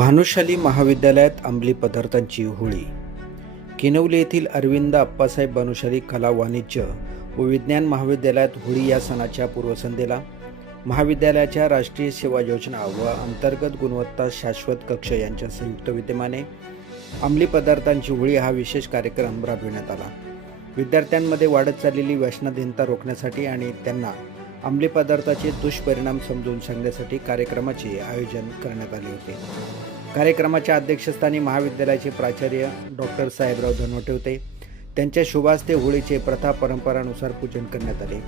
भानुशाली महाविद्यालयात अंमली पदार्थांची होळी. किनवली येथील अरविंद अप्पासाहेब भानुशाली कला वाणिज्य व विज्ञान महाविद्यालयात होळी या सणाच्या पूर्वसंध्येला महाविद्यालयाच्या राष्ट्रीय सेवा योजना व अंतर्गत गुणवत्ता शाश्वत कक्ष यांच्या संयुक्त विद्यमाने अंमली पदार्थांची होळी हा विशेष कार्यक्रम राबविण्यात आला. विद्यार्थ्यांमध्ये वाढत चाललेली व्यसनाधीनता रोखण्यासाठी आणि त्यांना अंमली पदार्थाचे दुष्परिणाम समजून सांगण्यासाठी कार्यक्रमाचे आयोजन करण्यात आले होते. कार्यक्रमाच्या अध्यक्षस्थानी महाविद्यालयाचे प्राचार्य डॉक्टर साहेबराव धनवटे होते. त्यांच्या शुभास्ते होळीचे प्रथा परंपरानुसार पूजन करण्यात आले.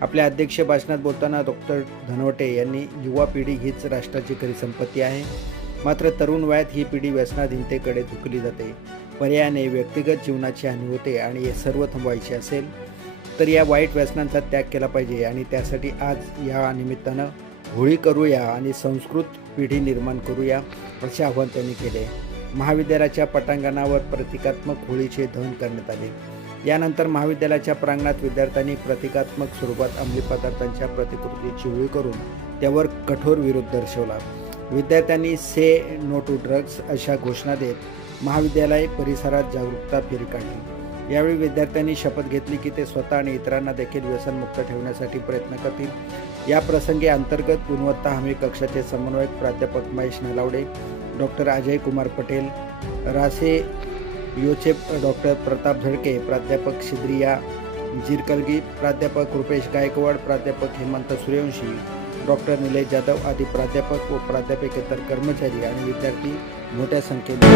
आपल्या अध्यक्ष भाषणात बोलताना डॉक्टर धनवटे यांनी युवा पिढी हीच राष्ट्राची खरी संपत्ती आहे. मात्र तरुण वयात ही पिढी व्यसनाधीनतेकडे झुकली जाते. पर्यायाने व्यक्तिगत जीवनाची हानी होते आणि हे सर्व थांबवायचे असेल तर या वाईट व्यसनांचा त्याग केला पाहिजे आणि त्यासाठी आज या निमित्तानं होळी करूया आणि संस्कृत पिढी निर्माण करूया असे आवाहन त्यांनी केले. महाविद्यालयाच्या पटांगणावर प्रतिकात्मक होळीचे दहन करण्यात आले. यानंतर महाविद्यालयाच्या प्रांगणात विद्यार्थ्यांनी प्रतिकात्मक स्वरूपात अंमली पदार्थांच्या प्रतिकृतीची होळी करून त्यावर कठोर विरोध दर्शवला. विद्यार्थ्यांनी से नो टू ड्रग्ज अशा घोषणा देत महाविद्यालय परिसरात जागरूकता फेरी काढली. यावेळी विद्यार्थ्यांनी शपथ घेतली की ते स्वतः आणि इतरांना देखील व्यसनमुक्त ठेवण्यासाठी प्रयत्न करतील. या प्रसंगी अंतर्गत गुणवत्ता हमी कक्षाचे समन्वयक प्राध्यापक महेश नलावडे डॉक्टर अजय कुमार पटेल रासे योचे डॉक्टर प्रताप झडके प्राध्यापक शिद्रिया जिरकलगी प्राध्यापक रुपेश गायकवाड प्राध्यापक हेमंत सूर्यवंशी डॉक्टर निलेश जाधव आदी प्राध्यापक व प्राध्यापकेतर कर्मचारी आणि विद्यार्थी मोठ्या संख्येने